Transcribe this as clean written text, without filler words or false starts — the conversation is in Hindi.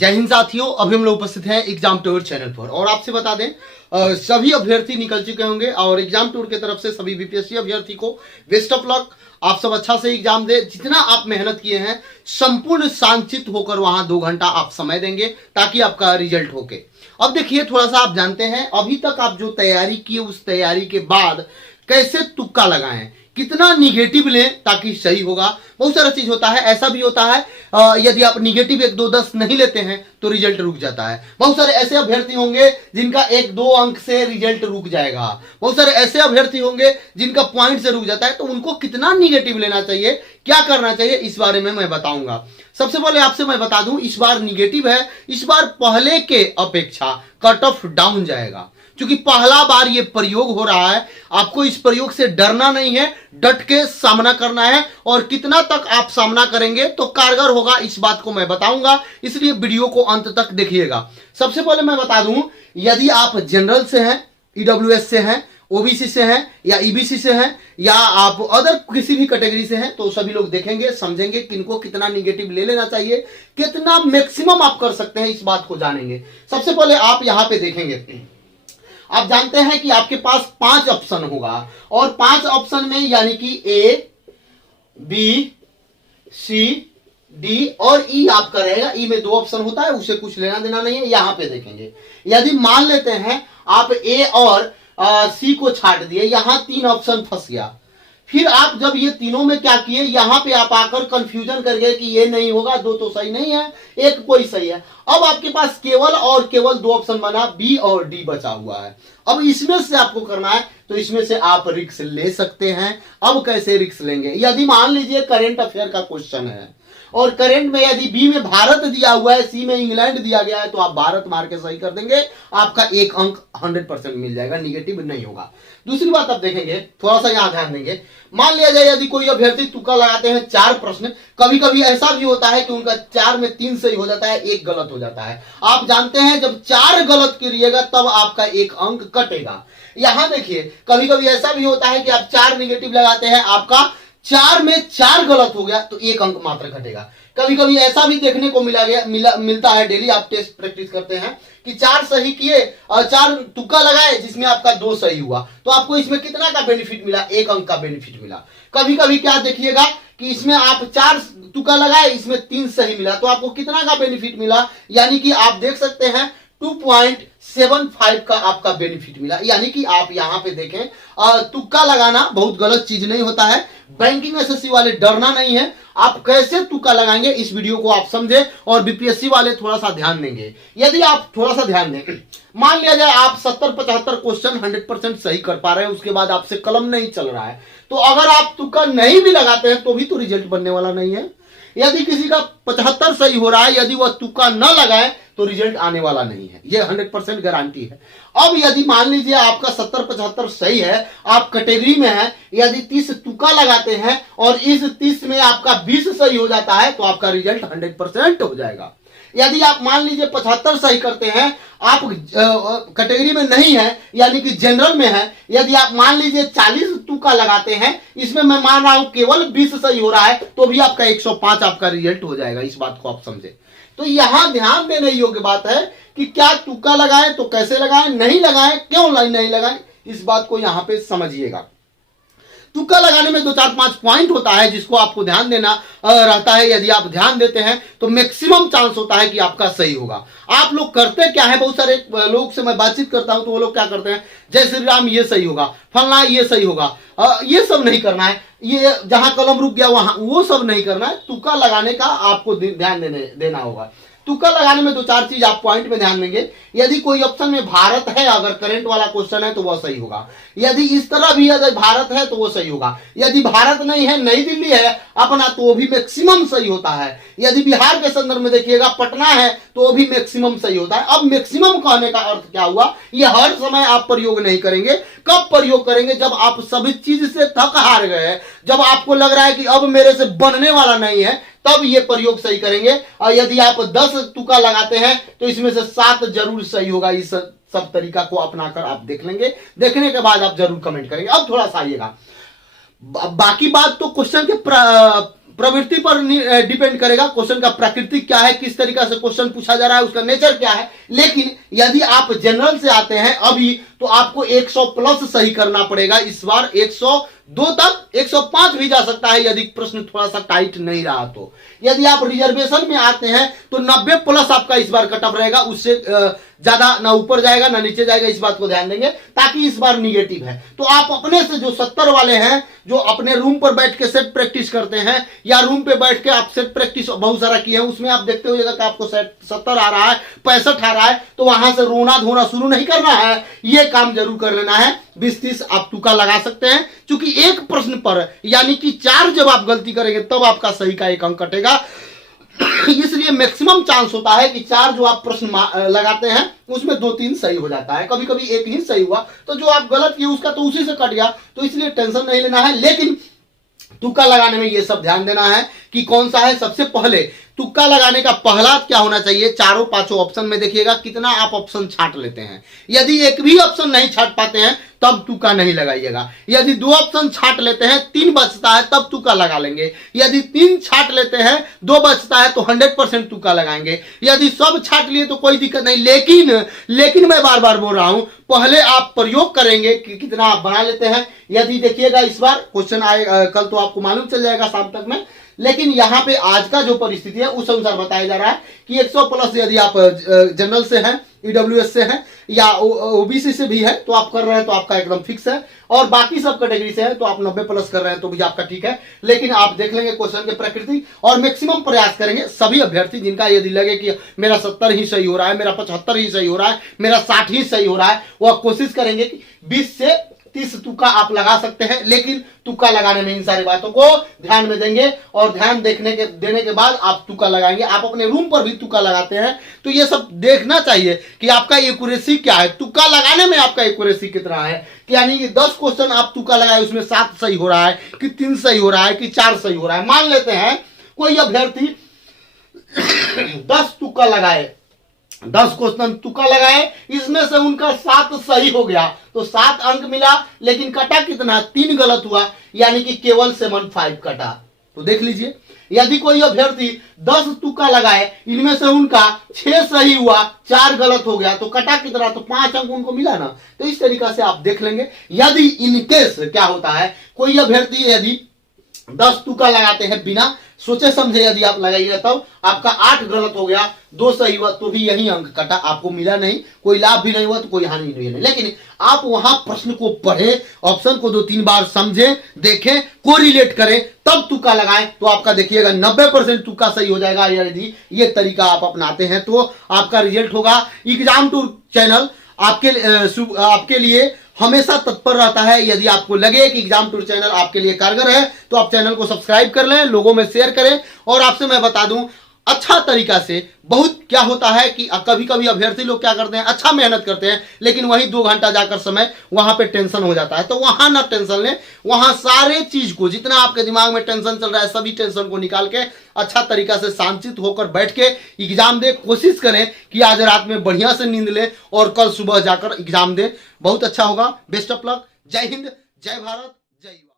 जय हिंद साथियों, अभी हम लोग उपस्थित हैं एग्जाम टूर चैनल पर और आपसे बता दें सभी अभ्यर्थी निकल चुके होंगे और एग्जाम टूर की तरफ से सभी बीपीएससी अभ्यर्थी को बेस्ट ऑफ लक। आप सब अच्छा से एग्जाम दे, जितना आप मेहनत किए हैं संपूर्ण शांतित होकर वहां 2 घंटा आप समय देंगे ताकि आपका रिजल्ट होके। अब देखिए, थोड़ा सा आप जानते हैं अभी तक आप जो तैयारी किए उस तैयारी के बाद कैसे तुक्का लगाएं, कितना निगेटिव लें ताकि सही होगा। बहुत सारा चीज होता है, ऐसा भी होता है यदि आप निगेटिव 1 2 10 नहीं लेते हैं तो रिजल्ट रुक जाता है। बहुत सारे ऐसे अभ्यर्थी होंगे जिनका 1 2 अंक से रिजल्ट रुक जाएगा। बहुत सारे ऐसे अभ्यर्थी होंगे जिनका पॉइंट से रुक जाता है, तो उनको कितना निगेटिव लेना चाहिए, क्या करना चाहिए, इस बारे में मैं बताऊंगा। सबसे पहले आपसे मैं बता दूं, इस बार निगेटिव है, इस बार पहले के अपेक्षा कट ऑफ डाउन जाएगा क्योंकि पहला बार ये प्रयोग हो रहा है। आपको इस प्रयोग से डरना नहीं है, डट के सामना करना है और कितना तक आप सामना करेंगे तो कारगर होगा, इस बात को मैं बताऊंगा, इसलिए वीडियो को अंत तक देखिएगा। सबसे पहले मैं बता दूं, यदि आप जनरल से हैं, ईडब्ल्यूएस से हैं, ओबीसी से हैं या ईबीसी से हैं या आप अदर किसी भी कैटेगरी से हैं, तो सभी लोग देखेंगे, समझेंगे किनको कितना निगेटिव ले लेना चाहिए, कितना मैक्सिमम आप कर सकते हैं, इस बात को जानेंगे। सबसे पहले आप यहां पे देखेंगे, आप जानते हैं कि आपके पास 5 ऑप्शन होगा और 5 ऑप्शन में यानी कि ए, बी, सी, डी और ई आपका रहेगा। ई में 2 ऑप्शन होता है, उसे कुछ लेना देना नहीं है। यहां पे देखेंगे, यदि मान लेते हैं आप ए और सी को छाट दिए, यहां 3 ऑप्शन फंस गया। फिर आप जब ये तीनों में क्या किए, यहां पे आप आकर कंफ्यूजन कर गए कि ये नहीं होगा, 2 तो सही नहीं है, एक कोई सही है। अब आपके पास केवल और केवल 2 ऑप्शन बना, बी और डी बचा हुआ है। अब इसमें से आपको करना है, तो इसमें से आप रिस्क ले सकते हैं। अब कैसे रिस्क लेंगे, यदि मान लीजिए करंट अफेयर का क्वेश्चन है और करंट में यदि बी में भारत दिया हुआ है, सी में इंग्लैंड दिया गया है, तो आप भारत मार के सही कर देंगे, आपका 1 अंक 100% मिल जाएगा, निगेटिव नहीं होगा। दूसरी बात आप देखेंगे, थोड़ा सा यहां ध्यान देंगे, मान लिया जाए यदि कोई अभ्यर्थी तुक्का लगाते हैं 4 प्रश्न, कभी कभी ऐसा भी होता है कि उनका 4 में 3 सही हो जाता है, 1 गलत हो जाता है। आप जानते हैं जब 4 गलत करिएगा तब आपका 1 अंक कटेगा। यहां देखिए, कभी कभी ऐसा भी होता है कि आप 4 निगेटिव लगाते हैं, आपका 4 में 4 गलत हो गया तो 1 अंक मात्र घटेगा। कभी कभी ऐसा भी देखने को मिलता है, डेली आप टेस्ट प्रैक्टिस करते हैं कि 4 सही किए और 4 तुक्का लगाए जिसमें आपका 2 सही हुआ, तो आपको इसमें कितना का बेनिफिट मिला, 1 अंक का बेनिफिट मिला। कभी कभी क्या देखिएगा कि इसमें आप 4 तुक्का लगाए, इसमें 3 सही मिला, तो आपको कितना का बेनिफिट मिला, यानी कि आप देख सकते हैं 2.75 का आपका बेनिफिट मिला। यानी कि आप यहां पे देखें, तुक्का लगाना बहुत गलत चीज नहीं होता है। बैंकिंग एसएससी वाले डरना नहीं है, आप कैसे तुक्का लगाएंगे इस वीडियो को आप समझे और बीपीएससी वाले थोड़ा सा ध्यान देंगे। यदि आप थोड़ा सा ध्यान दें, मान लिया जाए आप 70-75 क्वेश्चन 100% सही कर पा रहे हैं, उसके बाद आपसे कलम नहीं चल रहा है, तो अगर आप तुक्का नहीं भी लगाते हैं तो भी तो रिजल्ट बनने वाला नहीं है। यदि किसी का 75 सही हो रहा है, यदि वह तुक्का न लगाए तो रिजल्ट आने वाला नहीं है, यह 100% गारंटी है। अब यदि मान लीजिए आपका 70-75 सही है, आप कैटेगरी में है, यदि 30 तुक्का लगाते हैं और इस 30 में आपका 20 सही हो जाता है तो आपका रिजल्ट 100% हो जाएगा। यदि आप मान लीजिए 75 सही करते हैं, आप कैटेगरी में नहीं है यानी कि जनरल में है, यदि आप मान लीजिए 40 तुक्का लगाते हैं, इसमें मैं मान रहा हूं केवल 20 सही हो रहा है, तो भी आपका 105 आपका रिजल्ट हो जाएगा। इस बात को आप समझे, तो यहां ध्यान देने योग्य बात है कि क्या तुक्का लगाएं तो कैसे लगाएं, नहीं लगाएं क्यों नहीं लगाएं, इस बात को यहां पे समझिएगा। तुक्का लगाने में 2 4 5 पॉइंट होता है जिसको आपको ध्यान देना रहता है। यदि आप ध्यान देते हैं तो मैक्सिमम चांस होता है कि आपका सही होगा। आप लोग करते क्या है, बहुत सारे लोग से मैं बातचीत करता हूं तो वो लोग क्या करते हैं, जय श्री राम ये सही होगा, फलना ये सही होगा, ये सब नहीं करना है, ये जहां कलम रुक गया वहां वो सब नहीं करना है। तुक्का लगाने का आपको ध्यान देना होगा। तुक्का लगाने में 2 4 चीज आप पॉइंट में ध्यान देंगे। यदि कोई ऑप्शन में भारत है, अगर करंट वाला क्वेश्चन है तो वह सही होगा। यदि इस तरह भी यदि भारत है तो वो सही होगा। यदि भारत नहीं है, नई दिल्ली है अपना, तो वो भी मैक्सिमम सही होता है। यदि बिहार के संदर्भ में देखिएगा, पटना है तो वो भी मैक्सिमम सही होता है। अब मैक्सिमम कहने का अर्थ क्या हुआ, ये हर समय आप प्रयोग नहीं करेंगे। कब प्रयोग करेंगे, जब आप सभी चीज से थक हार गए, जब आपको लग रहा है कि अब मेरे से बनने वाला नहीं है, तब ये प्रयोग सही करेंगे। और यदि आप 10 तुक्का लगाते हैं तो इसमें से 7 जरूर सही होगा। इस सब तरीका को अपनाकर आप देख लेंगे, देखने के बाद आप जरूर कमेंट करेंगे। अब थोड़ा सा आइएगा, बाकी बात तो क्वेश्चन के प्रवृत्ति पर डिपेंड करेगा, क्वेश्चन का प्रकृति क्या है, किस तरीका से क्वेश्चन पूछा जा रहा है, उसका नेचर क्या है। लेकिन यदि आप जनरल से आते हैं अभी, तो आपको 100 प्लस सही करना पड़ेगा इस बार। 102 तक 105 भी जा सकता है यदि प्रश्न थोड़ा सा टाइट नहीं रहा तो। यदि आप रिजर्वेशन में आते हैं तो 90 प्लस आपका इस बार कट ऑफ रहेगा, उससे ज्यादा ना ऊपर जाएगा ना नीचे जाएगा, इस बात को ध्यान देंगे, ताकि इस बार निगेटिव है। तो आप अपने से जो 70 वाले हैं, जो अपने रूम पर बैठ के सेट प्रैक्टिस करते हैं या रूम पे बैठ के आप सेट प्रैक्टिस बहुत सारा किए हैं, उसमें आप देखते होइएगा कि आपको 70 आ रहा है, 65 आ रहा है, तो वहां से रोना धोना शुरू नहीं करना है, ये काम जरूर कर लेना है। 20-30 आप तुक्का लगा सकते हैं, क्योंकि एक प्रश्न पर यानी कि 4 जब आप गलती करेंगे तब आपका सही का 1 अंक कटेगा। इसलिए मैक्सिमम चांस होता है कि 4 जो आप प्रश्न लगाते हैं उसमें 2-3 सही हो जाता है, कभी कभी 1 ही सही हुआ, तो जो आप गलत किए उसका तो उसी से कट गया, तो इसलिए टेंशन नहीं लेना है। लेकिन तुक्का लगाने में ये सब ध्यान देना है कि कौन सा है। सबसे पहले तुक्का लगाने का पहला क्या होना चाहिए, 4-5 ऑप्शन में देखिएगा कितना आप ऑप्शन छांट लेते हैं। यदि एक भी ऑप्शन नहीं छांट पाते हैं तब तुक्का नहीं लगाइएगा। यदि 2 ऑप्शन छांट लेते हैं, 3 बचता है, तब तुक्का लगा लेंगे। यदि 3 छांट लेते हैं, 2 बचता है, तो 100% तुक्का लगाएंगे। यदि सब छांट लिए तो कोई दिक्कत नहीं। लेकिन मैं बार बार बोल रहा हूं, पहले आप प्रयोग करेंगे कि कितना आप बना लेते हैं। यदि देखिएगा इस बार क्वेश्चन आए, कल तो आपको मालूम चल जाएगा शाम तक में, लेकिन यहां पे आज का जो परिस्थिति है उस अनुसार बताया जा रहा है कि 100 प्लस यदि आप जनरल से हैं, ईडब्ल्यूएस से हैं या ओबीसी से भी है तो आप कर रहे हैं तो आपका एकदम फिक्स है, और बाकी सब कैटेगरी से है तो आप 90 प्लस कर रहे हैं तो भी आपका ठीक है। लेकिन आप देख लेंगे क्वेश्चन की प्रकृति और मैक्सिमम प्रयास करेंगे। सभी अभ्यर्थी जिनका यदि लगे कि मेरा 70 ही सही हो रहा है, मेरा 75 ही सही हो रहा है, मेरा 60 ही सही हो रहा है, वह कोशिश करेंगे कि 20 से 30 तुक्का आप लगा सकते हैं। लेकिन तुक्का लगाने में इन सारी बातों को ध्यान में देंगे, और ध्यान देने के बाद आप तुक्का लगाएंगे। आप अपने रूम पर भी तुक्का लगाते हैं तो ये सब देखना चाहिए कि आपका एक्यूरेसी क्या है, तुक्का लगाने में आपका एक्यूरेसी कितना है। यानी कि 10 क्वेश्चन आप तुक्का लगाए, उसमें 7 सही हो रहा है कि 3 सही हो रहा है कि 4 सही हो रहा है। मान लेते हैं कोई अभ्यर्थी 10 तुक्का लगाए, 10 क्वेश्चन तुक्का लगाए, इसमें से उनका 7 सही हो गया तो 7 अंक मिला, लेकिन कटा कितना, 3 गलत हुआ, यानी कि केवल 75 कटा। तो देख लीजिए, यदि कोई अभ्यर्थी 10 तुक्का लगाए, इनमें से उनका 6 सही हुआ, 4 गलत हो गया, तो कटा कितना, तो 5 अंक उनको मिला ना। तो इस तरीका से आप देख लेंगे। यदि इनकेस क्या होता है, कोई अभ्यर्थी यदि 10 तुक्का लगाते हैं बिना सोचे समझे, यदि आप लगाइएगा तब आपका 8 गलत हो गया, 2 सही हुआ, तो भी यही अंक कटा, आपको मिला नहीं, कोई लाभ भी नहीं हुआ, तो कोई हानि नहीं है। लेकिन आप वहां प्रश्न को पढ़े, ऑप्शन को 2-3 बार समझे, देखें, कोरिलेट करें, तब तुक्का लगाएं, तो आपका देखिएगा 90% तुक्का सही हो जाएगा। यदि ये तरीका आप अपनाते हैं तो आपका रिजल्ट होगा। एग्जाम टूर चैनल आपके लिए हमेशा तत्पर रहता है। यदि आपको लगे कि एग्जाम टूर चैनल आपके लिए कारगर है तो आप चैनल को सब्सक्राइब कर लें, लोगों में शेयर करें। और आपसे मैं बता दूं, अच्छा तरीका से बहुत क्या होता है कि कभी कभी अभ्यर्थी लोग क्या करते हैं, अच्छा मेहनत करते हैं, लेकिन वही 2 घंटा जाकर समय वहां पे टेंशन हो जाता है। तो वहां ना टेंशन लें, वहां सारे चीज को, जितना आपके दिमाग में टेंशन चल रहा है, सभी टेंशन को निकाल के अच्छा तरीका से शांतित होकर बैठ के एग्जाम दे। कोशिश करें कि आज रात में बढ़िया से नींद लें और कल सुबह जाकर एग्जाम दे, बहुत अच्छा होगा। Best of luck. जय हिंद, जय भारत, जय युवा।